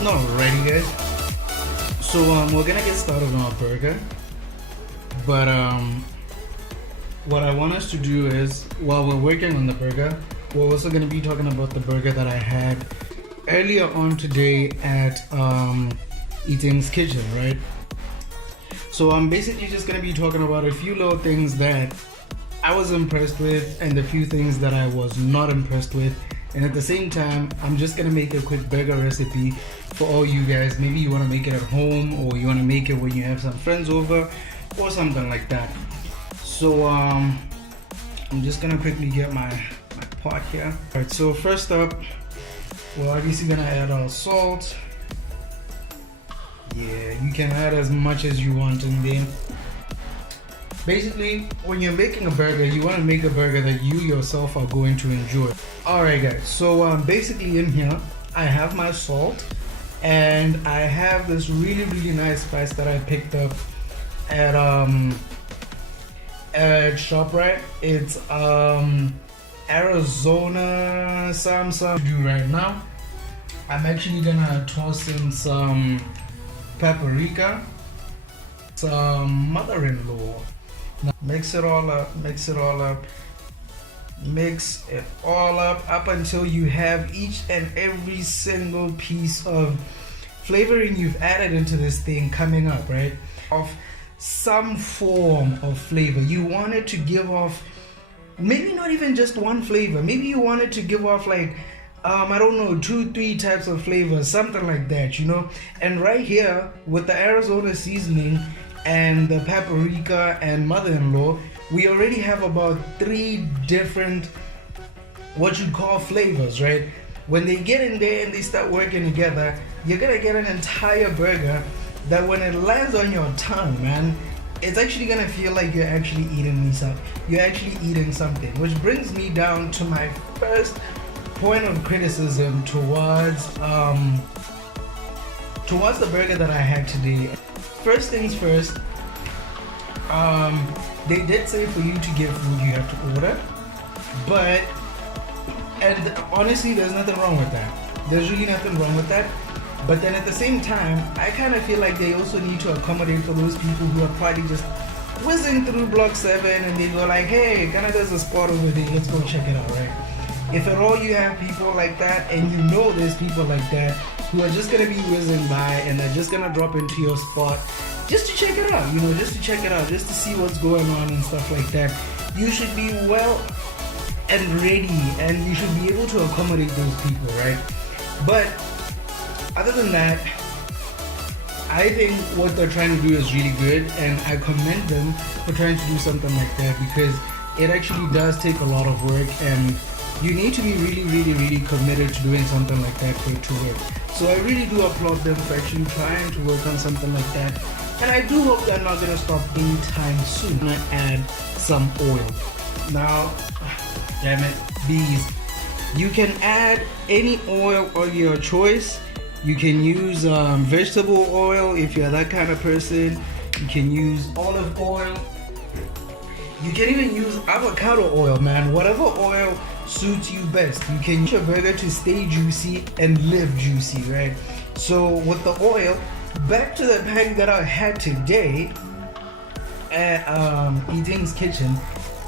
Alrighty guys, so we're gonna get started on our burger, but what I want us to do is, while we're working on the burger, we're also gonna be talking about the burger that I had earlier on today at Eating's Kitchen, right? So I'm basically just gonna be talking about a few little things that I was impressed with and a few things that I was not impressed with. And at the same time, I'm just gonna make a quick burger recipe for all you guys. Maybe you wanna make it at home, or you wanna make it when you have some friends over, or something like that. So I'm just gonna quickly get my pot here. Alright, so first up, we're obviously gonna add our salt. Yeah, you can add as much as you want in there. Basically, when you're making a burger, you want to make a burger that you yourself are going to enjoy. Alright guys, so basically in here, I have my salt, and I have this really nice spice that I picked up at ShopRite. It's Arizona something. To do right now, I'm actually gonna toss in some paprika, some mother-in-law. Now mix it all up, mix it all up up until you have each and every single piece of flavoring you've added into this thing coming up, right? Of some form of flavor. You want it to give off, maybe not even just one flavor, maybe you want it to give off like I don't know, 2-3 types of flavors, something like that, you know. And right here with the Arizona seasoning and the paprika and mother-in-law, we already have about 3 different, what you'd call flavors, right? When they get in there and they start working together, you're gonna get an entire burger that when it lands on your tongue, man, it's actually gonna feel like you're actually eating something. Which brings me down to my first point of criticism towards the burger that I had today. First things first, they did say for you to get food you have to order, and honestly there's nothing wrong with that. There's really nothing wrong with that. But then at the same time, I kind of feel like they also need to accommodate for those people who are probably just whizzing through Block 7 and they go like, hey, kind of there's a spot over there, let's go check it out, right? If at all you have people like that, and you know there's people like that who are just gonna be whizzing by and they're just gonna drop into your spot just to check it out, you know, just to check it out, just to see what's going on and stuff like that, you should be well and ready, and you should be able to accommodate those people, right? But other than that, I think what they're trying to do is really good, and I commend them for trying to do something like that, because it actually does take a lot of work, and you need to be really committed to doing something like that for it to work. So I really do applaud them for actually trying to work on something like that, and I do hope they're not going to stop anytime soon. I'm going to add some oil. Now, damn it, bees. You can add any oil of your choice. You can use vegetable oil if you're that kind of person. You can use olive oil. You can even use avocado oil, man. Whatever oil suits you best. You can use your burger to stay juicy and live juicy, right? So with the oil, back to the patty that I had today at Eating's Kitchen,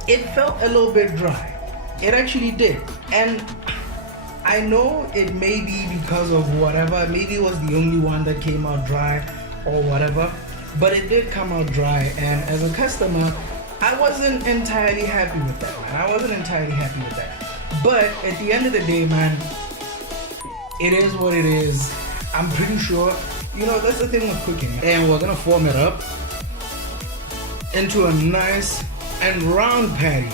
it felt a little bit dry. It actually did. And I know it may be because of whatever, maybe it was the only one that came out dry or whatever, but it did come out dry, and as a customer, I wasn't entirely happy with that, man. I wasn't entirely happy with that. But at the end of the day, man, it is what it is. I'm pretty sure, you know, that's the thing with cooking. And we're gonna form it up into a nice and round patty.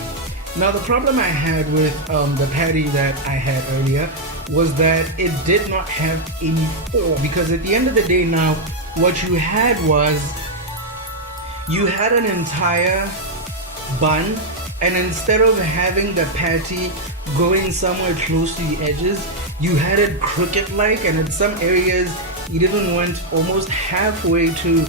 Now the problem I had with the patty that I had earlier was that it did not have any form, because at the end of the day now, what you had was, you had an entire bun, and instead of having the patty going somewhere close to the edges, you had it crooked like, and in some areas it even went almost halfway to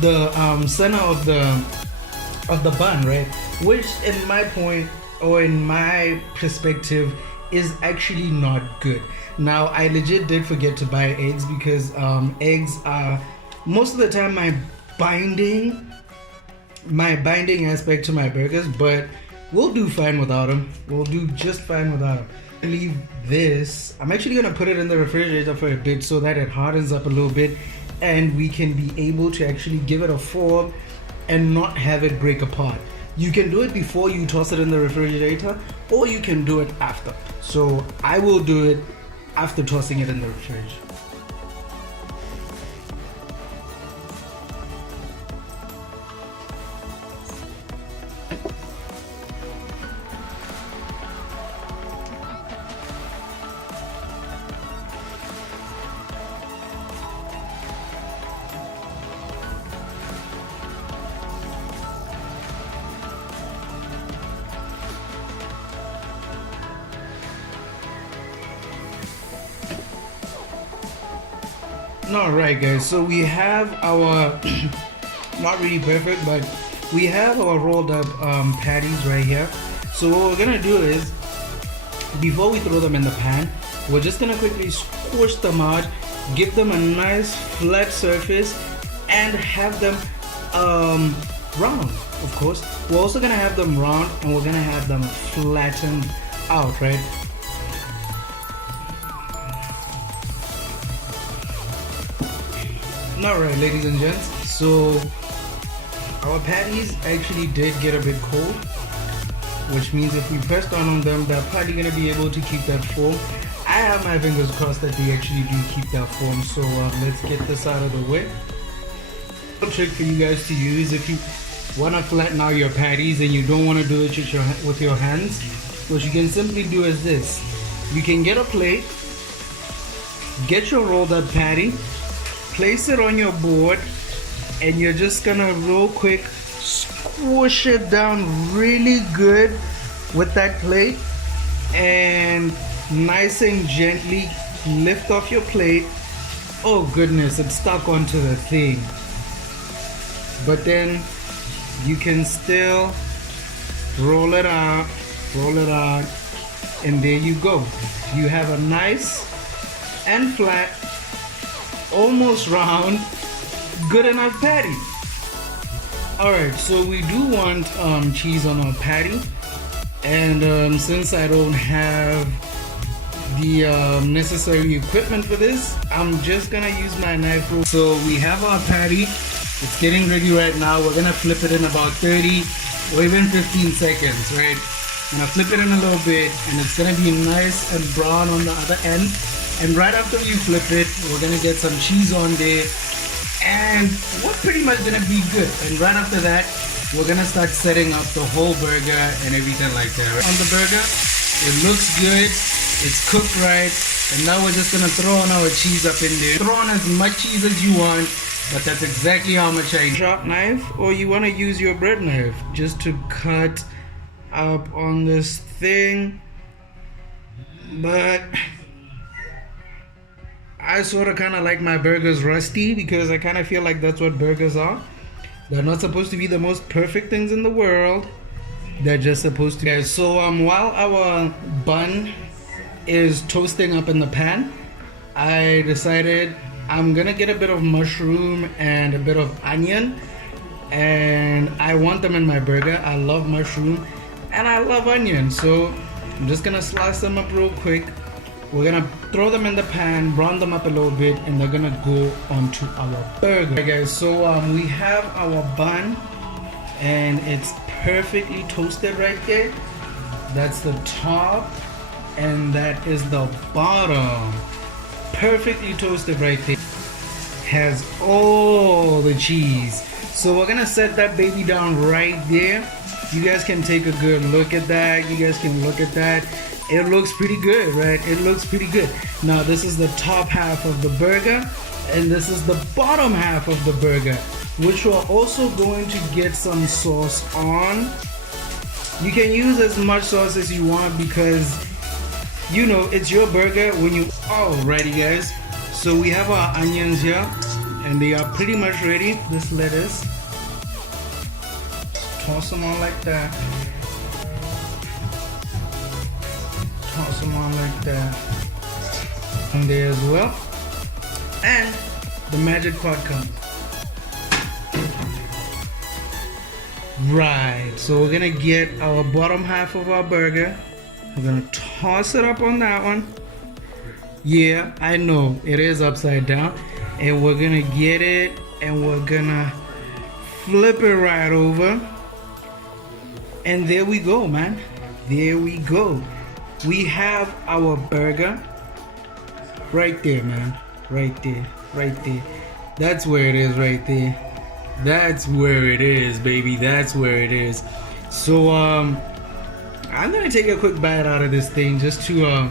the center of the bun, right? Which in my point, or in my perspective, is actually not good. Now I legit did forget to buy eggs because eggs are most of the time my binding aspect to my burgers, but we'll do fine without them. We'll do just fine without them. Leave this. I'm actually gonna put it in the refrigerator for a bit so that it hardens up a little bit and we can be able to actually give it a form and not have it break apart. You can do it before you toss it in the refrigerator, or you can do it after. So I will do it after tossing it in the refrigerator. Alright guys, so we have our not really perfect, but we have our rolled up patties right here. So what we're gonna do is, before we throw them in the pan, we're just gonna quickly squish them out, give them a nice flat surface, and have them round, of course. We're also gonna have them round, and we're gonna have them flattened out, right? Alright ladies and gents, so our patties actually did get a bit cold, which means if we press down on them, they're probably going to be able to keep that form. I have my fingers crossed that they actually do keep that form, so let's get this out of the way. A trick for you guys to use if you want to flatten out your patties and you don't want to do it with your hands, what you can simply do is this. You can get a plate, get your rolled up patty, place it on your board, and you're just gonna real quick squish it down really good with that plate, and nice and gently lift off your plate. Oh goodness, it's stuck onto the thing, but then you can still roll it out, and there you go. You have a nice and flat, almost round, good enough patty. Alright, so we do want cheese on our patty, and since I don't have the necessary equipment for this, I'm just gonna use my knife roll. So we have our patty, it's getting ready right now. We're gonna flip it in about 30 or even 15 seconds, right? I'm gonna flip it in a little bit, and it's gonna be nice and brown on the other end. And right after you flip it, we're gonna get some cheese on there, and we're pretty much gonna be good. And right after that, we're gonna start setting up the whole burger and everything like that. On the burger, it looks good, it's cooked right, and now we're just gonna throw on our cheese up in there. Throw on as much cheese as you want, but that's exactly how much I need. Sharp knife, or you wanna use your bread knife just to cut up on this thing, but I sort of kind of like my burgers rusty because I kind of feel like that's what burgers are. They're not supposed to be the most perfect things in the world. They're just supposed to be. So while our bun is toasting up in the pan, I decided I'm gonna get a bit of mushroom and a bit of onion, and I want them in my burger. I love mushroom and I love onion, so I'm just gonna slice them up real quick. We're gonna throw them in the pan, brown them up a little bit, and they're gonna go onto our burger. Okay guys, so we have our bun, and it's perfectly toasted right there. That's the top, and that is the bottom. Perfectly toasted right there. Has all the cheese. So we're gonna set that baby down right there. You guys can take a good look at that. You guys can look at that. It looks pretty good, right? It looks pretty good. Now this is the top half of the burger, and this is the bottom half of the burger, which we're also going to get some sauce on. You can use as much sauce as you want because, you know, it's your burger when you... Alrighty guys, so we have our onions here, and they are pretty much ready. This lettuce, toss them on like that. Toss them on like that. on there as well. And the magic part comes. Right, so we're gonna get our bottom half of our burger. We're gonna toss it up on that one. Yeah, I know it is upside down. And we're gonna get it and we're gonna flip it right over. And there we go, man. There we go. We have our burger right there, man. Right there, right there. That's where it is right there. That's where it is, baby. That's where it is. So I'm gonna take a quick bite out of this thing just to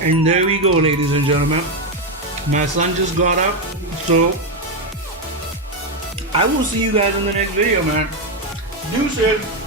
and there we go, ladies and gentlemen. My son just got up, so I will see you guys in the next video, man. Deuces.